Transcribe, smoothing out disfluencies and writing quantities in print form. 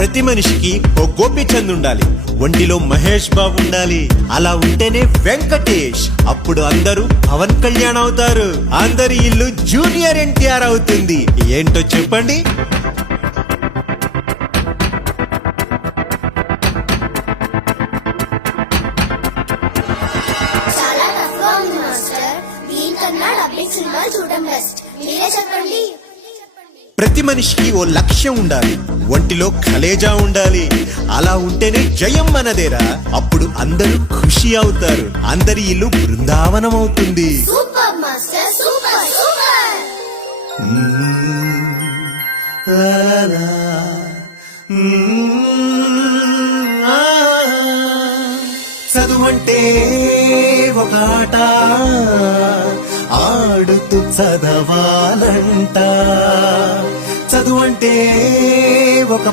ప్రతి మనిషికి ఓ గోపీచంద్ ఉండాలి, ఒంటిలో మహేష్ బాబు ఉండాలి. అలా ఉంటేనే వెంకటేష్. అప్పుడు అందరూ పవన్ కళ్యాణ్ అవుతారు. అందరి ఇల్లు జూనియర్ ఎన్టీఆర్ అవుతుంది. ఏంటో చెప్పండి. చాలా టఫ్ గా ఉంది మాస్టర్. దీనికన్నా డబ్బింగ్ సినిమా చూడడం బెస్ట్. మీరే చెప్పండి. ప్రతి మనిషికి ఓ లక్ష్యం ఉండాలి, ఒంటిలో కలేజా ఉండాలి. అలా ఉంటేనే జయం మనదేరా. అప్పుడు అందరూ ఖుషి అవుతారు. అందరి ఇల్లు బృందావనం అవుతుంది. Super master, super super. చదువంటే ఒక ఆట, ఆడుతూ చదవాలంట. చదువంటే ఒక